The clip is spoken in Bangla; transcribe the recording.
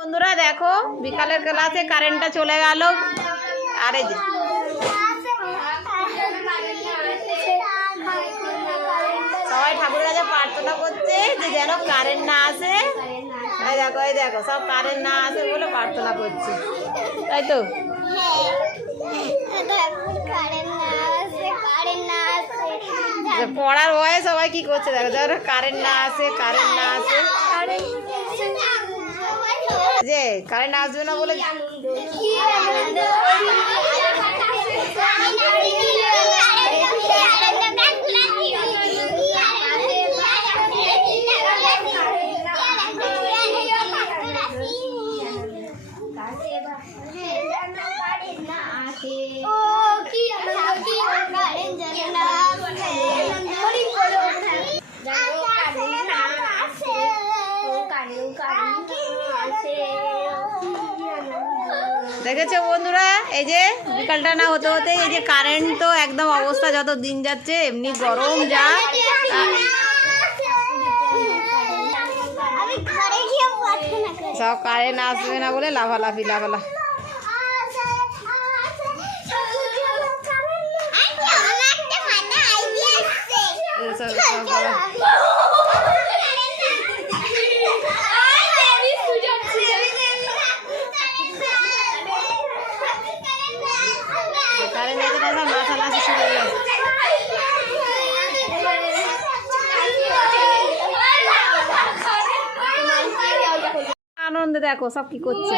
বন্ধুরা দেখো বিকালের ক্লাসে কারেন্টটা চলে গেল। আর এই যে সবাই ঠাকুরের কাছে প্রার্থনা করছে যে যেন কারেন্ট না আসে। এই দেখো সব কারেন্ট না আসে বলে প্রার্থনা করছে, তাই তো? পড়ার বয়স সবাই কি করছে দেখো, যেন কারেন্ট না আসে, কারেন্ট না আসে। যে কারেন্ট আসবে না বলে দেখেছো বন্ধুরা, এই যে বিকালটা না হতে হতে এই যে কারেন্ট তো একদম অবস্থা যত দিন যাচ্ছে এমনি গরম যা। সব কারেন্ট আসবে না বলে লাফালাফি লাফালা। আনন্দে দেখো সব কি করছে।